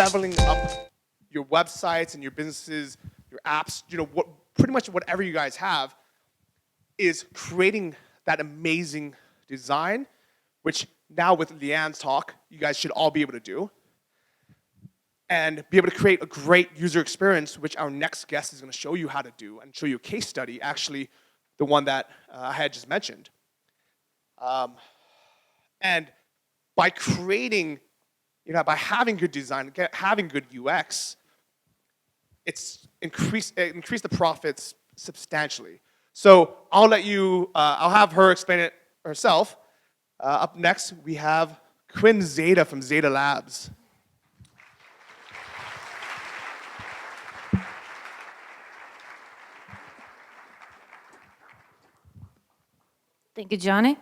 leveling up your websites and your businesses, your apps, pretty much whatever you guys have, is creating that amazing design, which now with Leanne's talk, you guys should all be able to do, and be able to create a great user experience, which our next guest is going to show you how to do and show you a case study, actually the one that I had just mentioned. And by creating, by having good design, having good UX, it's increased the profits substantially. So I'll have her explain it herself. Up next, we have Quinn Zeda from Zeda Labs. Thank you, Johnny.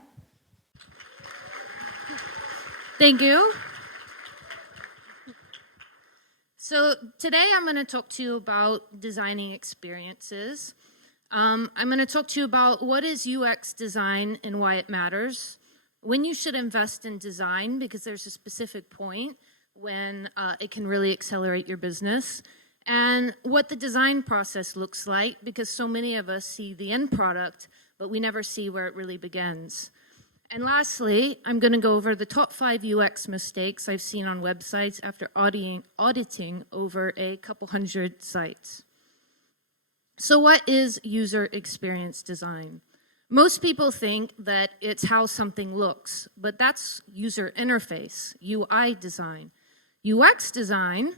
Thank you. So today I'm going to talk to you about designing experiences. I'm going to talk to you about what is UX design and why it matters, when you should invest in design because there's a specific point when it can really accelerate your business, and what the design process looks like because so many of us see the end product, but we never see where it really begins. And lastly, I'm going to go over the top 5 UX mistakes I've seen on websites after auditing over a couple hundred sites. So what is user experience design? Most people think that it's how something looks, but that's user interface, UI design. UX design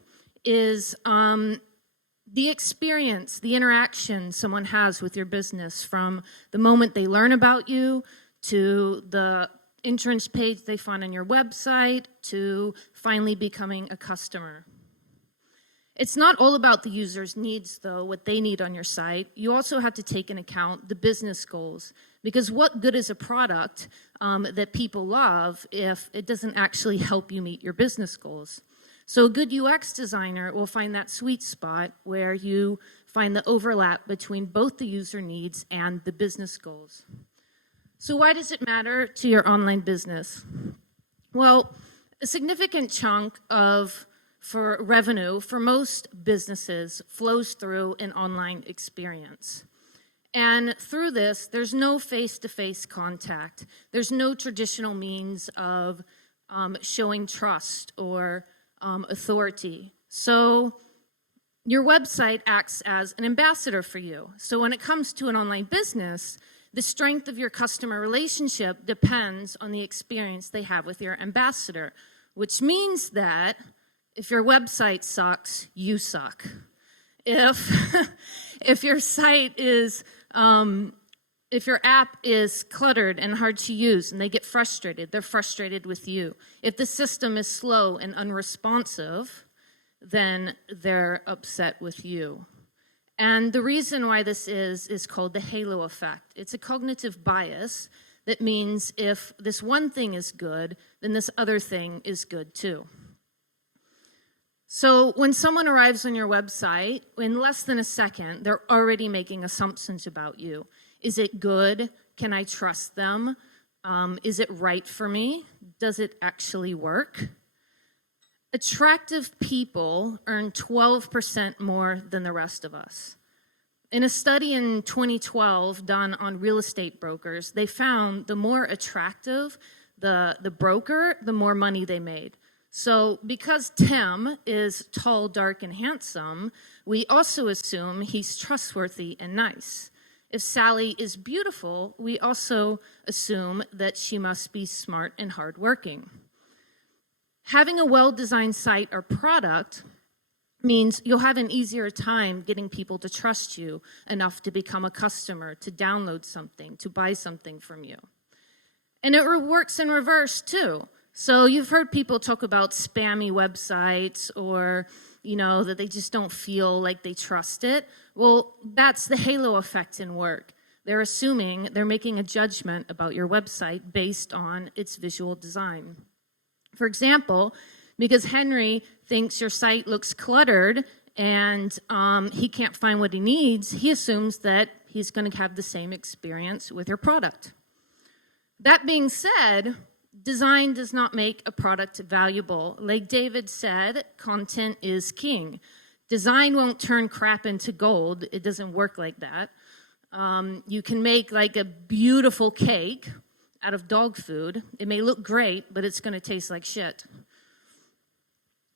is the experience, the interaction someone has with your business from the moment they learn about you to the entrance page they find on your website to finally becoming a customer. It's not all about the user's needs, though, what they need on your site. You also have to take into account the business goals, because what good is a product that people love if it doesn't actually help you meet your business goals? So a good UX designer will find that sweet spot where you find the overlap between both the user needs and the business goals. So why does it matter to your online business? Well, a significant chunk for revenue for most businesses flows through an online experience. And through this, there's no face-to-face contact. There's no traditional means of showing trust or authority. So your website acts as an ambassador for you. So when it comes to an online business, the strength of your customer relationship depends on the experience they have with your ambassador, which means that if your website sucks, you suck. If your site is, if your app is cluttered and hard to use and they get frustrated, they're frustrated with you. If the system is slow and unresponsive, then they're upset with you. And the reason why this is called the halo effect. It's a cognitive bias that means if this one thing is good, then this other thing is good too. So when someone arrives on your website, in less than a second, they're already making assumptions about you. Is it good? Can I trust them? Is it right for me? Does it actually work? Attractive people earn 12% more than the rest of us. In a study in 2012 done on real estate brokers, they found the more attractive the broker, the more money they made. So because Tim is tall, dark, and handsome, we also assume he's trustworthy and nice. If Sally is beautiful, we also assume that she must be smart and hardworking. Having a well-designed site or product means you'll have an easier time getting people to trust you enough to become a customer, to download something, to buy something from you. And it works in reverse too. So you've heard people talk about spammy websites or, that they just don't feel like they trust it. Well, that's the halo effect in work. They're assuming they're making a judgment about your website based on its visual design. For example, because Henry thinks your site looks cluttered and he can't find what he needs, he assumes that he's going to have the same experience with your product. That being said, design does not make a product valuable. Like David said, content is king. Design won't turn crap into gold. It doesn't work like that. You can make like a beautiful cake out of dog food. It may look great, but it's going to taste like shit.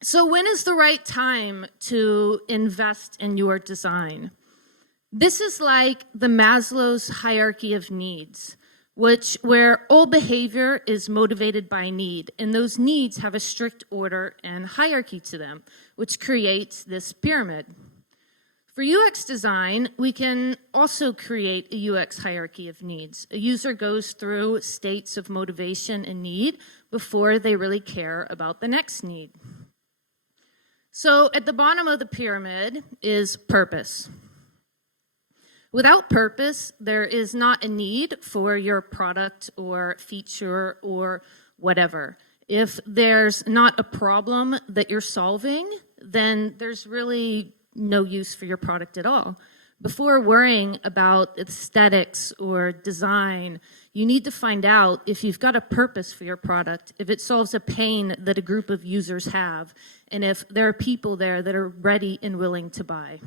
So when is the right time to invest in your design? This is like the Maslow's hierarchy of needs, where all behavior is motivated by need, and those needs have a strict order and hierarchy to them, which creates this pyramid. For UX design, we can also create a UX hierarchy of needs. A user goes through states of motivation and need before they really care about the next need. So at the bottom of the pyramid is purpose. Without purpose, there is not a need for your product or feature or whatever. If there's not a problem that you're solving, then there's really no use for your product at all. Before worrying about aesthetics or design, you need to find out if you've got a purpose for your product, if it solves a pain that a group of users have, and if there are people there that are ready and willing to buy.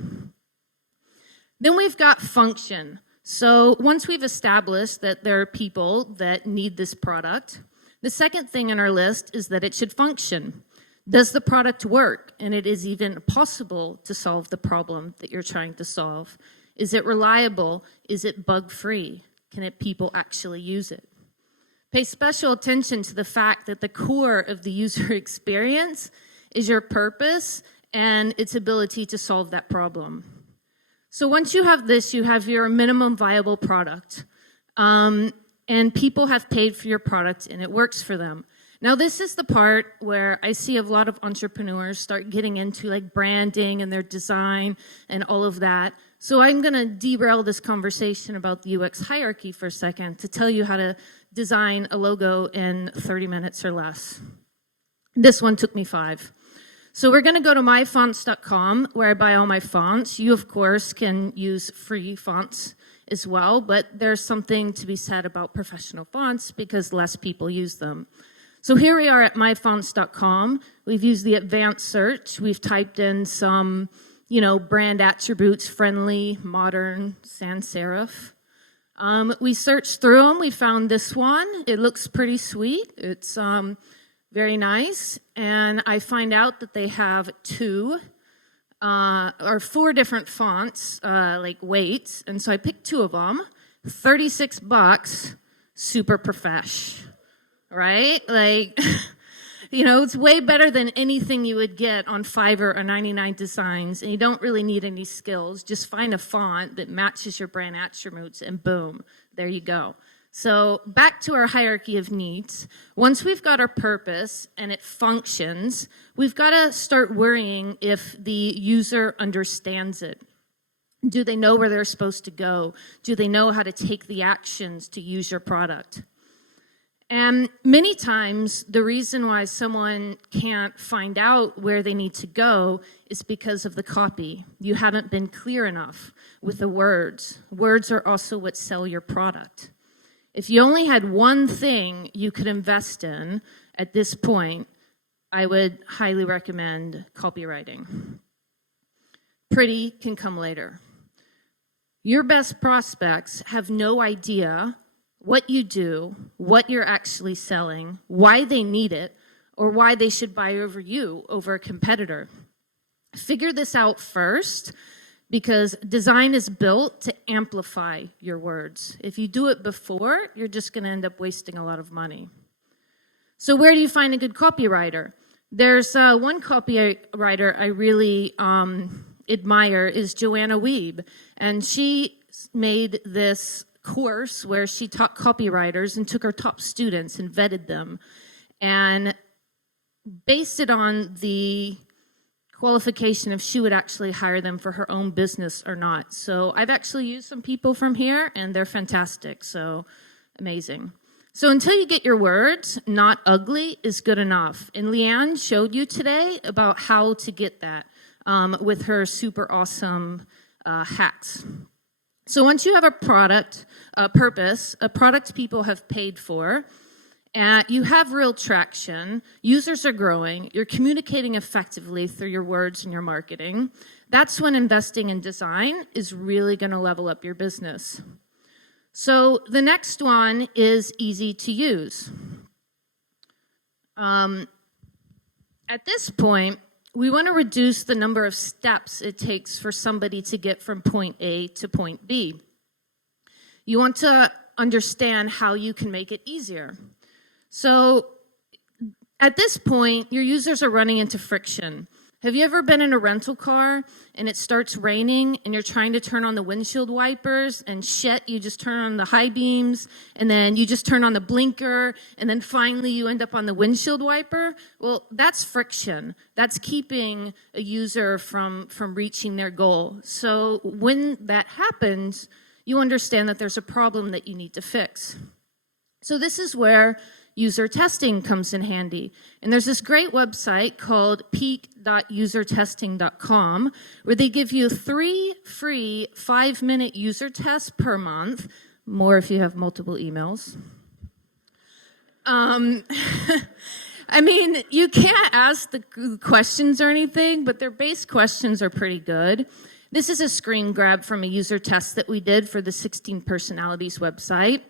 Then we've got function. So once we've established that there are people that need this product, the second thing on our list is that it should function. Does the product work? And it is even possible to solve the problem that you're trying to solve. Is it reliable? Is it bug-free? Can people actually use it? Pay special attention to the fact that the core of the user experience is your purpose and its ability to solve that problem. So once you have this, you have your minimum viable product. And people have paid for your product and it works for them. Now, this is the part where I see a lot of entrepreneurs start getting into like branding and their design and all of that. So I'm going to derail this conversation about the UX hierarchy for a second to tell you how to design a logo in 30 minutes or less. This one took me 5. So we're going to go to myfonts.com where I buy all my fonts. You, of course, can use free fonts as well, but there's something to be said about professional fonts because less people use them. So here we are at myfonts.com. We've used the advanced search. We've typed in some, brand attributes, friendly, modern, sans serif. We searched through them. We found this one. It looks pretty sweet. It's very nice. And I find out that they have 2 or 4 different fonts, like weights. And so I picked 2 of them. $36, super profesh. Right? Like, it's way better than anything you would get on Fiverr or 99 Designs, and you don't really need any skills. Just find a font that matches your brand attributes, and boom, there you go. So back to our hierarchy of needs. Once we've got our purpose and it functions, we've got to start worrying if the user understands it. Do they know where they're supposed to go? Do they know how to take the actions to use your product? And many times, the reason why someone can't find out where they need to go is because of the copy. You haven't been clear enough with the words. Words are also what sell your product. If you only had one thing you could invest in at this point, I would highly recommend copywriting. Pretty can come later. Your best prospects have no idea what you do, what you're actually selling, why they need it, or why they should buy you over a competitor. Figure this out first, because design is built to amplify your words. If you do it before, you're just going to end up wasting a lot of money. So where do you find a good copywriter? There's one copywriter I really admire is Joanna Wiebe, and she made this course where she taught copywriters and took her top students and vetted them and based it on the qualification if she would actually hire them for her own business or not. So I've actually used some people from here and they're fantastic, so amazing. So until you get your words, not ugly is good enough. And Leanne showed you today about how to get that with her super awesome hacks. So once you have a product, a purpose, a product people have paid for, and you have real traction, users are growing, you're communicating effectively through your words and your marketing, that's when investing in design is really going to level up your business. So the next one is easy to use. At this point, we want to reduce the number of steps it takes for somebody to get from point A to point B. You want to understand how you can make it easier. So at this point, your users are running into friction. Have you ever been in a rental car and it starts raining and you're trying to turn on the windshield wipers and shit, you just turn on the high beams and then you just turn on the blinker and then finally you end up on the windshield wiper? Well, that's friction. That's keeping a user from reaching their goal. So when that happens, you understand that there's a problem that you need to fix. So this is where user testing comes in handy. And there's this great website called peak.usertesting.com where they give you 3 free 5-minute user tests per month, more if you have multiple emails. I mean, you can't ask the questions or anything, but their base questions are pretty good. This is a screen grab from a user test that we did for the 16 Personalities website.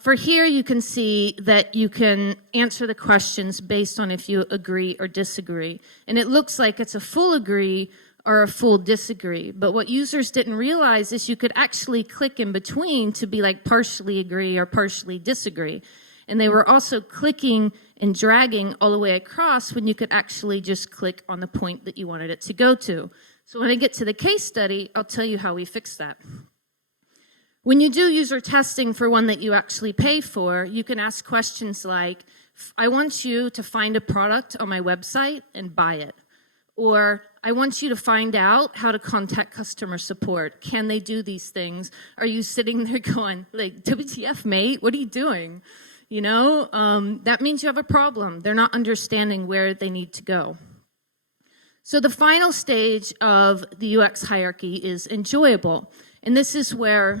For here, you can see that you can answer the questions based on if you agree or disagree. And it looks like it's a full agree or a full disagree. But what users didn't realize is you could actually click in between to be like partially agree or partially disagree. And they were also clicking and dragging all the way across when you could actually just click on the point that you wanted it to go to. So when I get to the case study, I'll tell you how we fix that. When you do user testing for one that you actually pay for, you can ask questions like, I want you to find a product on my website and buy it. Or, I want you to find out how to contact customer support. Can they do these things? Are you sitting there going, like, WTF, mate? What are you doing? You know, that means you have a problem. They're not understanding where they need to go. So the final stage of the UX hierarchy is enjoyable. And this is where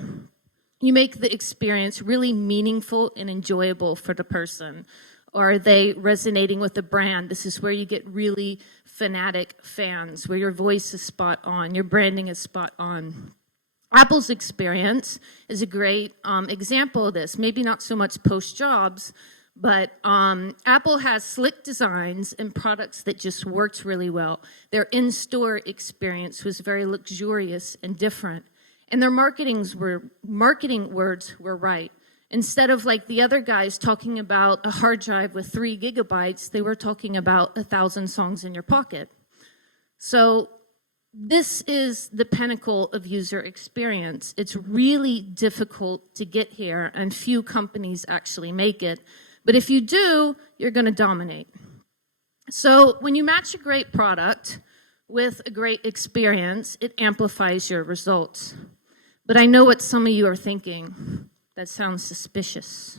you make the experience really meaningful and enjoyable for the person. Are they resonating with the brand? This is where you get really fanatic fans, where your voice is spot on, your branding is spot on. Apple's experience is a great example of this. Maybe not so much post-jobs, but Apple has slick designs and products that just worked really well. Their in-store experience was very luxurious and different. And their marketing words were right. Instead of like the other guys talking about a hard drive with 3 gigabytes, they were talking about 1,000 songs in your pocket. So this is the pinnacle of user experience. It's really difficult to get here, and few companies actually make it. But if you do, you're going to dominate. So when you match a great product with a great experience, it amplifies your results. But I know what some of you are thinking. That sounds suspicious.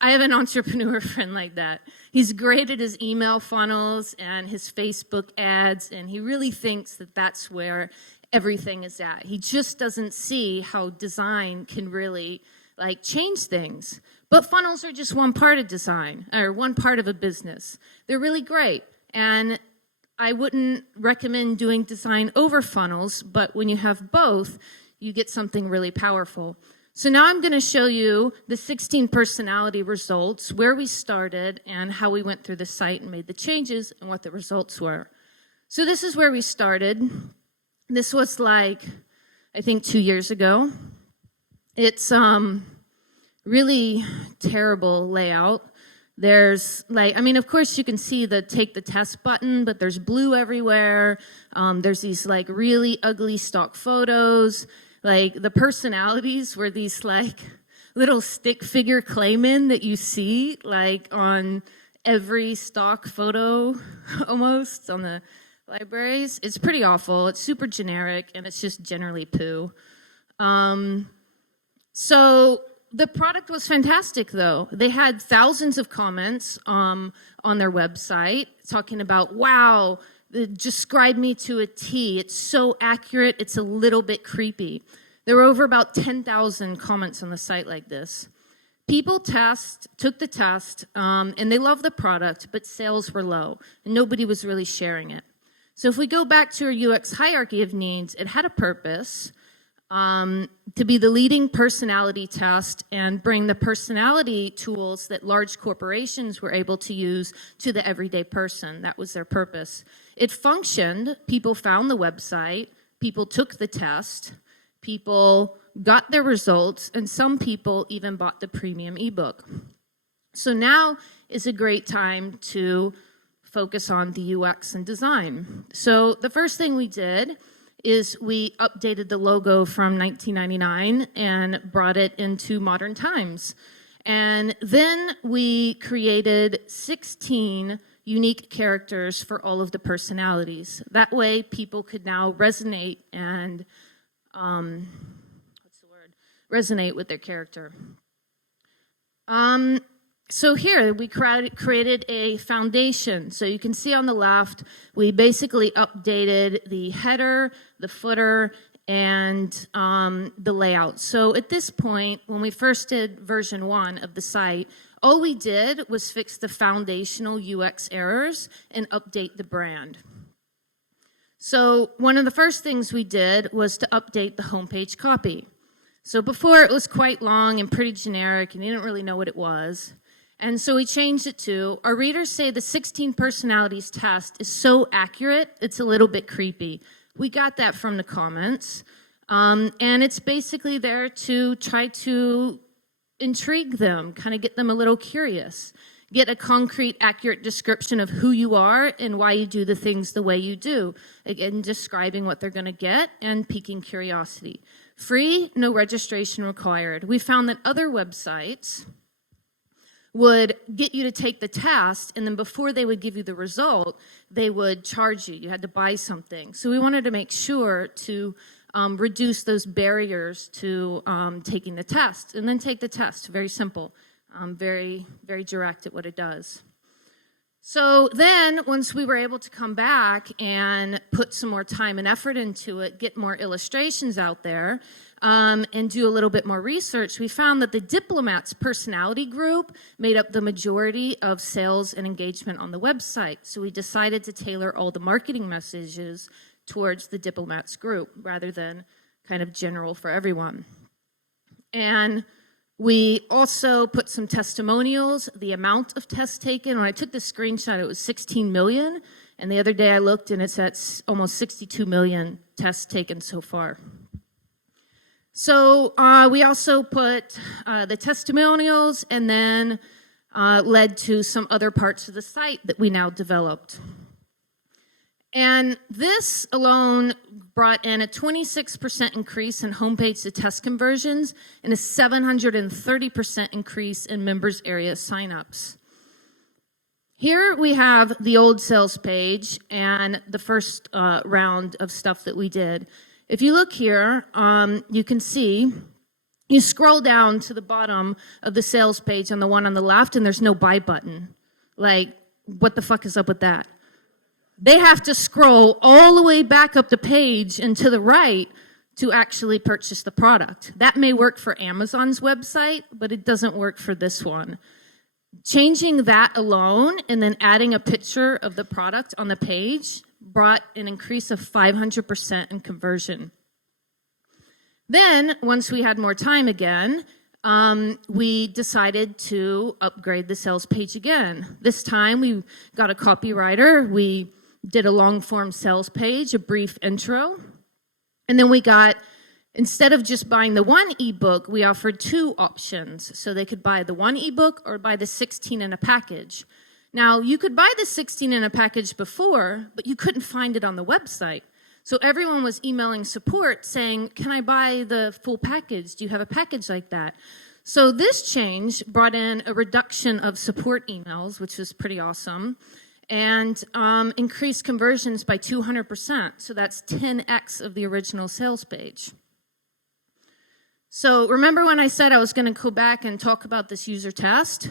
I have an entrepreneur friend like that. He's great at his email funnels and his Facebook ads, and he really thinks that that's where everything is at. He just doesn't see how design can really like change things. But funnels are just one part of design, or one part of a business. They're really great, and I wouldn't recommend doing design over funnels, but when you have both, you get something really powerful. So now I'm going to show you the 16 personality results, where we started and how we went through the site and made the changes and what the results were. So this is where we started. This was like, I think 2 years ago. It's really terrible layout. There's of course you can see the take the test button, but there's blue everywhere. There's these like really ugly stock photos. Like the personalities were these like little stick figure claymen that you see like on every stock photo almost on the libraries. It's pretty awful. It's super generic and it's just generally poo. So the product was fantastic, though. They had thousands of comments on their website talking about, wow, describe me to a T. It's so accurate, it's a little bit creepy. There were over about 10,000 comments on the site like this. People took the test, and they loved the product, but sales were low, and nobody was really sharing it. So if we go back to our UX hierarchy of needs, it had a purpose to be the leading personality test and bring the personality tools that large corporations were able to use to the everyday person. That was their purpose. It functioned. People found the website. People took the test. People got their results, and some people even bought the premium ebook. So now is a great time to focus on the UX and design. So the first thing we did is we updated the logo from 1999 and brought it into modern times. And then we created 16 unique characters for all of the personalities. That way people could now resonate and resonate with their character. So here we created a foundation. So you can see on the left, we basically updated the header, the footer, and the layout. So at this point, when we first did version 1 of the site, all we did was fix the foundational UX errors and update the brand. So one of the first things we did was to update the homepage copy. So before it was quite long and pretty generic, and you didn't really know what it was. And so we changed it to, our readers say the 16 personalities test is so accurate, it's a little bit creepy. We got that from the comments. And it's basically there to try to intrigue them, kind of get them a little curious. Get a concrete, accurate description of who you are and why you do the things the way you do. Again, describing what they're going to get and piquing curiosity. Free, no registration required. We found that other websites would get you to take the test, and then before they would give you the result, they would charge you. You had to buy something. So we wanted to make sure to reduce those barriers to taking the test, and then take the test. Very simple, very, very direct at what it does. So then, once we were able to come back and put some more time and effort into it, get more illustrations out there, and do a little bit more research, we found that the diplomats personality group made up the majority of sales and engagement on the website. So we decided to tailor all the marketing messages towards the diplomats group rather than kind of general for everyone. And we also put some testimonials, the amount of tests taken. When I took the screenshot, it was 16 million. And the other day I looked and it's at almost 62 million tests taken so far. So we also put the testimonials and then led to some other parts of the site that we now developed. And this alone brought in a 26% increase in homepage to test conversions and a 730% increase in members area signups. Here we have the old sales page and the first round of stuff that we did. If you look here, you can see, you scroll down to the bottom of the sales page on the one on the left, and there's no buy button. Like, what the fuck is up with that? They have to scroll all the way back up the page and to the right to actually purchase the product. That may work for Amazon's website, but it doesn't work for this one. Changing that alone and then adding a picture of the product on the page brought an increase of 500% in conversion. Then, once we had more time again, we decided to upgrade the sales page again. This time we got a copywriter, we did a long-form sales page, a brief intro, and then we got, instead of just buying the one ebook, we offered 2 options. So they could buy the one ebook or buy the 16 in a package. Now, you could buy the 16 in a package before, but you couldn't find it on the website. So everyone was emailing support saying, can I buy the full package? Do you have a package like that? So this change brought in a reduction of support emails, which was pretty awesome, and increased conversions by 200%. So that's 10x of the original sales page. So remember when I said I was going to go back and talk about this user test?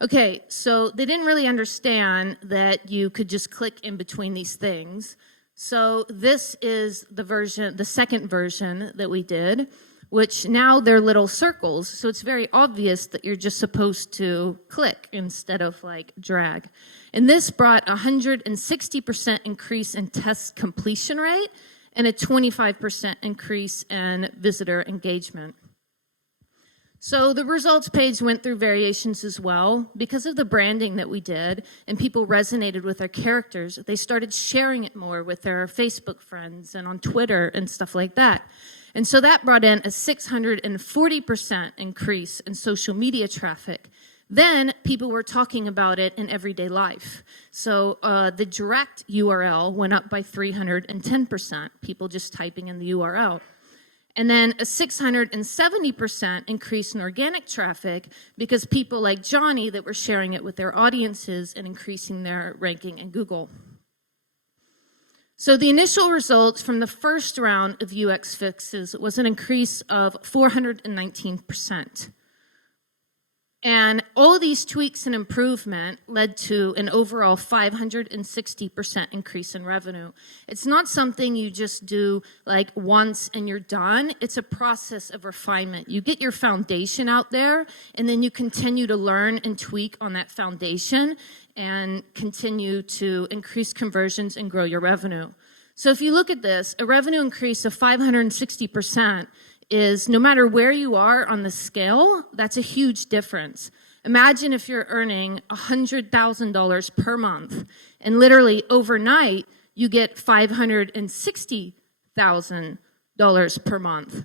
Okay, so they didn't really understand that you could just click in between these things. So this is the version, the second version that we did. which now they're little circles. So it's very obvious that you're just supposed to click instead of like drag. And this brought 160% increase in test completion rate and a 25% increase in visitor engagement. So the results page went through variations as well. Because of the branding that we did and people resonated with our characters, they started sharing it more with their Facebook friends and on Twitter and stuff like that. And so that brought in a 640% increase in social media traffic. Then people were talking about it in everyday life. So the direct URL went up by 310%, people just typing in the URL. And then a 670% increase in organic traffic because people like Johnny that were sharing it with their audiences and increasing their ranking in Google. So the initial results from the first round of UX fixes was an increase of 419%. And all these tweaks and improvement led to an overall 560% increase in revenue. It's not something you just do like once and you're done. It's a process of refinement. You get your foundation out there, and then you continue to learn and tweak on that foundation and continue to increase conversions and grow your revenue. So if you look at this, a revenue increase of 560% is no matter where you are on the scale, that's a huge difference. Imagine if you're earning $100,000 per month, and literally overnight, you get $560,000 per month.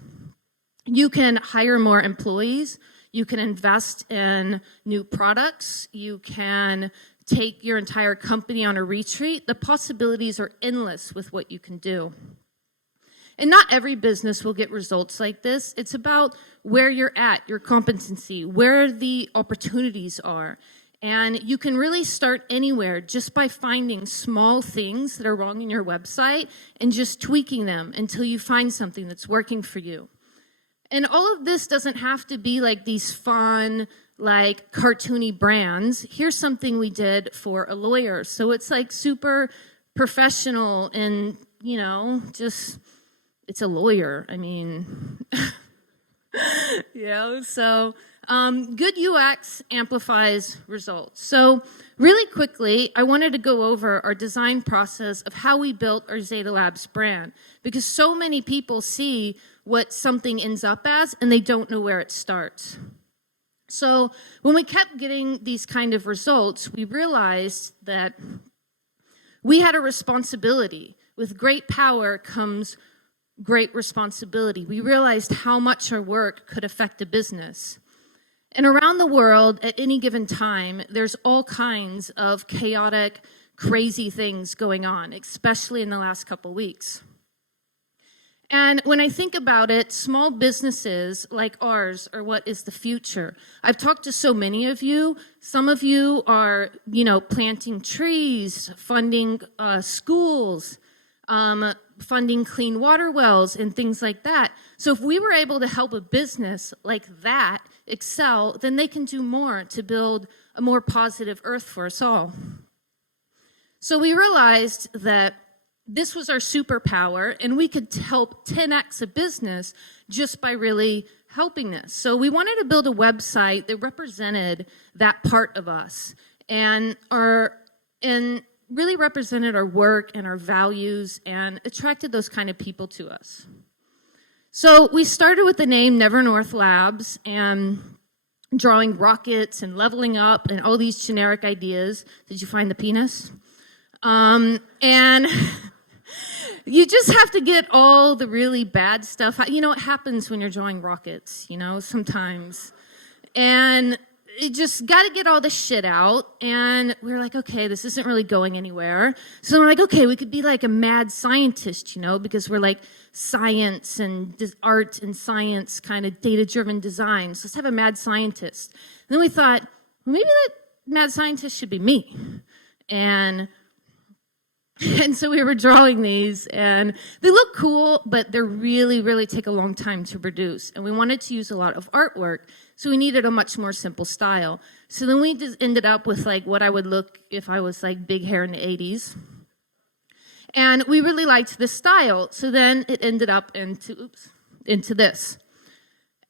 You can hire more employees, you can invest in new products, you can take your entire company on a retreat. The possibilities are endless with what you can do. And not every business will get results like this. It's about where you're at, your competency, where the opportunities are. And you can really start anywhere just by finding small things that are wrong in your website and just tweaking them until you find something that's working for you. And all of this doesn't have to be like these fun, like cartoony brands. Here's something we did for a lawyer. So it's like super professional and, you know, just... it's a lawyer. I mean, so good UX amplifies results. So really quickly, I wanted to go over our design process of how we built our Zeda Labs brand, because so many people see what something ends up as and they don't know where it starts. So when we kept getting these kind of results, we realized that we had a responsibility. With great power comes great responsibility. We realized how much our work could affect a business. And around the world, at any given time, there's all kinds of chaotic, crazy things going on, especially in the last couple weeks. And when I think about it, small businesses like ours are what is the future. I've talked to so many of you. Some of you are, planting trees, funding schools, funding clean water wells and things like that. So if we were able to help a business like that excel, then they can do more to build a more positive earth for us all. So we realized that this was our superpower, and we could help 10x a business just by really helping this. So we wanted to build a website that represented that part of us and really represented our work and our values and attracted those kind of people to us. So we started with the name Never North Labs and drawing rockets and leveling up and all these generic ideas. Did you find the penis? And you just have to get all the really bad stuff. It happens when you're drawing rockets, sometimes. And it just got to get all the shit out, and we were like, okay, this isn't really going anywhere. So we're like, okay, we could be like a mad scientist, because we're like science and art and science kind of data-driven design. So let's have a mad scientist. And then we thought, well, maybe that mad scientist should be me. And so we were drawing these, and they look cool, but they really, really take a long time to produce. And we wanted to use a lot of artwork, so we needed a much more simple style. So then we just ended up with like what I would look if I was like big hair in the 80s. And we really liked this style. So then it ended up into this.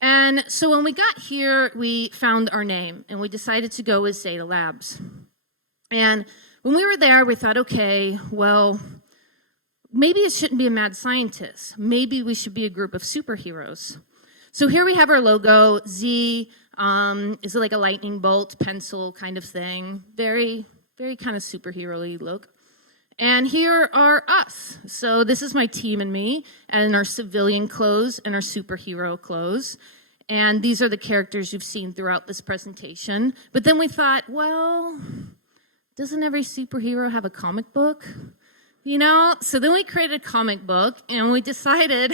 And so when we got here, we found our name, and we decided to go with Zeda Labs. And when we were there, we thought, okay, well, maybe it shouldn't be a mad scientist. Maybe we should be a group of superheroes. So here we have our logo. Z is like a lightning bolt, pencil kind of thing. Very, very kind of superhero-y look. And here are us. So this is my team and me, and our civilian clothes and our superhero clothes. And these are the characters you've seen throughout this presentation. But then we thought, well, doesn't every superhero have a comic book? You know? So then we created a comic book, and we decided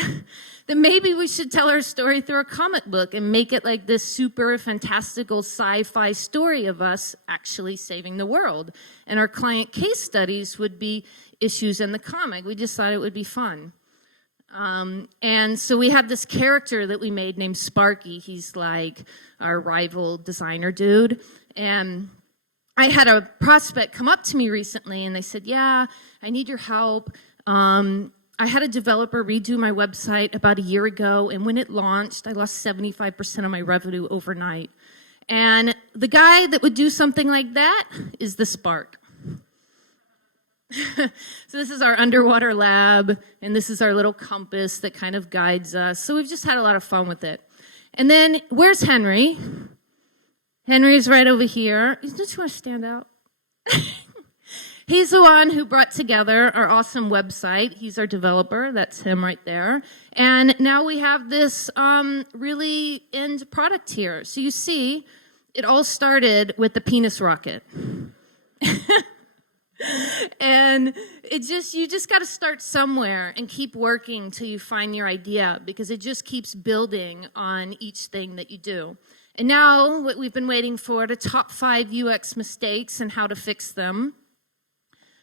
that maybe we should tell our story through a comic book and make it like this super fantastical sci-fi story of us actually saving the world. And our client case studies would be issues in the comic. We just thought it would be fun. And so we have this character that we made named Sparky. He's like our rival designer dude. And I had a prospect come up to me recently, and they said, yeah, I need your help. I had a developer redo my website about a year ago, and when it launched, I lost 75% of my revenue overnight. And the guy that would do something like that is the Spark. So this is our underwater lab, and this is our little compass that kind of guides us. So we've just had a lot of fun with it. And then, where's Henry? Henry's right over here. Just want to stand out. He's the one who brought together our awesome website. He's our developer. That's him right there. And now we have this really end product here. So you see, it all started with the penis rocket. And you just got to start somewhere and keep working till you find your idea, because it just keeps building on each thing that you do. And now what we've been waiting for, the top 5 UX mistakes and how to fix them.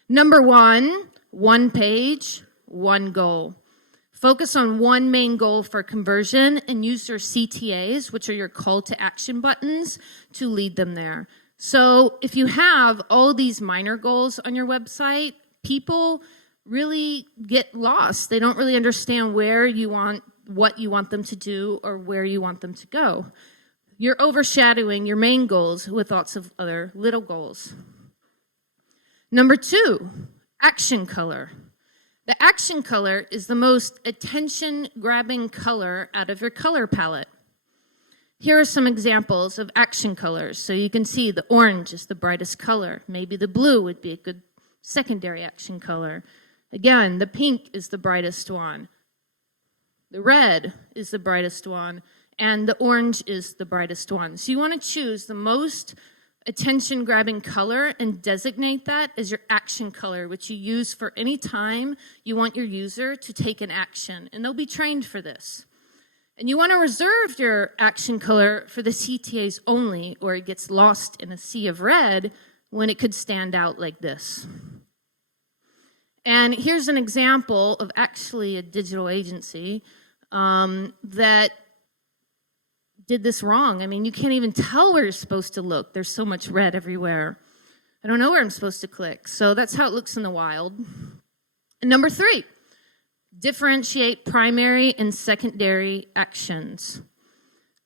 Number 1 page, 1 goal. Focus on one main goal for conversion and use your CTAs, which are your call to action buttons, to lead them there. So if you have all these minor goals on your website, people really get lost. They don't really understand what you want them to do or where you want them to go. You're overshadowing your main goals with lots of other little goals. Number 2, action color. The action color is the most attention-grabbing color out of your color palette. Here are some examples of action colors. So you can see the orange is the brightest color. Maybe the blue would be a good secondary action color. Again, the pink is the brightest one. The red is the brightest one. And the orange is the brightest one. So you want to choose the most attention-grabbing color and designate that as your action color, which you use for any time you want your user to take an action. And they'll be trained for this. And you want to reserve your action color for the CTAs only, or it gets lost in a sea of red when it could stand out like this. And here's an example of actually a digital agency that did this wrong. I mean, you can't even tell where you're supposed to look. There's so much red everywhere. I don't know where I'm supposed to click. So that's how it looks in the wild. And number 3, differentiate primary and secondary actions.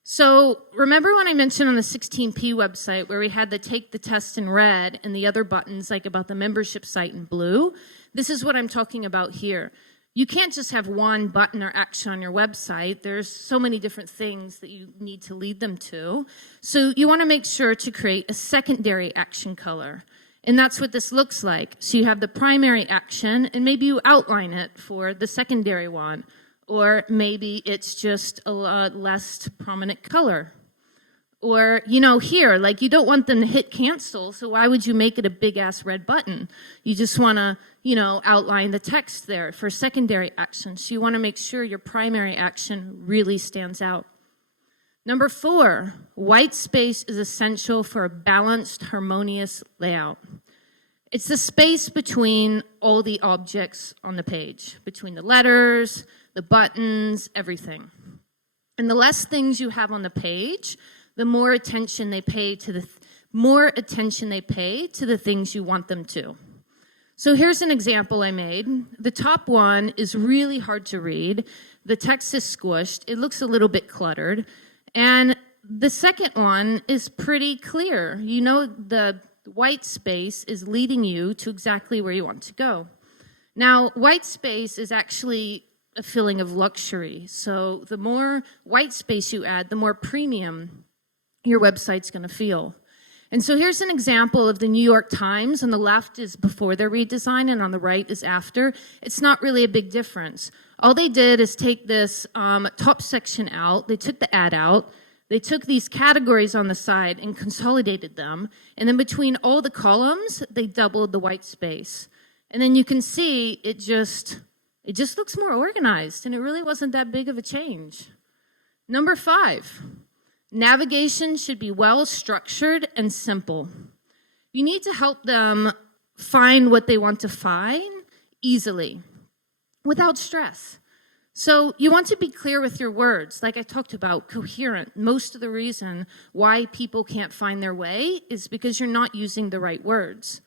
So remember when I mentioned on the 16P website where we had the take the test in red and the other buttons like about the membership site in blue? This is what I'm talking about here. You can't just have one button or action on your website. There's so many different things that you need to lead them to. So you want to make sure to create a secondary action color. And that's what this looks like. So you have the primary action, and maybe you outline it for the secondary one. Or maybe it's just a less prominent color. Or, here, like you don't want them to hit cancel, so why would you make it a big-ass red button? You just want to, outline the text there for secondary action. So you want to make sure your primary action really stands out. Number 4, white space is essential for a balanced, harmonious layout. It's the space between all the objects on the page, between the letters, the buttons, everything. And the less things you have on the page, the more attention they pay to the things you want them to. So here's an example I made. The top one is really hard to read. The text is squished. It looks a little bit cluttered. And the second one is pretty clear. You know the white space is leading you to exactly where you want to go. Now, white space is actually a feeling of luxury. So the more white space you add, the more premium your website's going to feel. And so here's an example of the New York Times. On the left is before their redesign, and on the right is after. It's not really a big difference. All they did is take this top section out. They took the ad out. They took these categories on the side and consolidated them. And then between all the columns, they doubled the white space. And then you can see it just looks more organized, and it really wasn't that big of a change. Number 5. Navigation should be well structured and simple. You need to help them find what they want to find easily, without stress. So you want to be clear with your words, like I talked about, coherent. Most of the reason why people can't find their way is because you're not using the right words.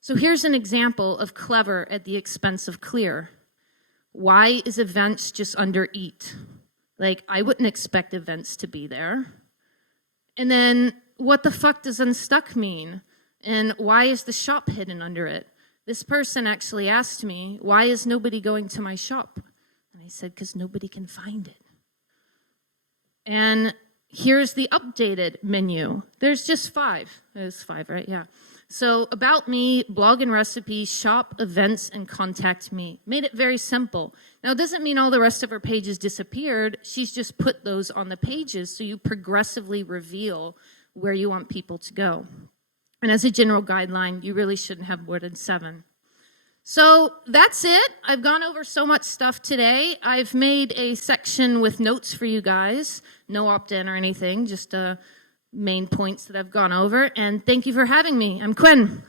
So here's an example of clever at the expense of clear. Why is events just under eat? Like, I wouldn't expect events to be there. And then, what the fuck does unstuck mean? And why is the shop hidden under it? This person actually asked me, why is nobody going to my shop? And I said, because nobody can find it. And here's the updated menu. There's just 5. There's 5, right? Yeah. So about me, blog and recipe, shop, events, and contact me. Made it very simple. Now, it doesn't mean all the rest of her pages disappeared. She's just put those on the pages so you progressively reveal where you want people to go. And as a general guideline, you really shouldn't have more than 7. So that's it. I've gone over so much stuff today. I've made a section with notes for you guys. No opt-in or anything, just main points that I've gone over. And thank you for having me. I'm Quinn.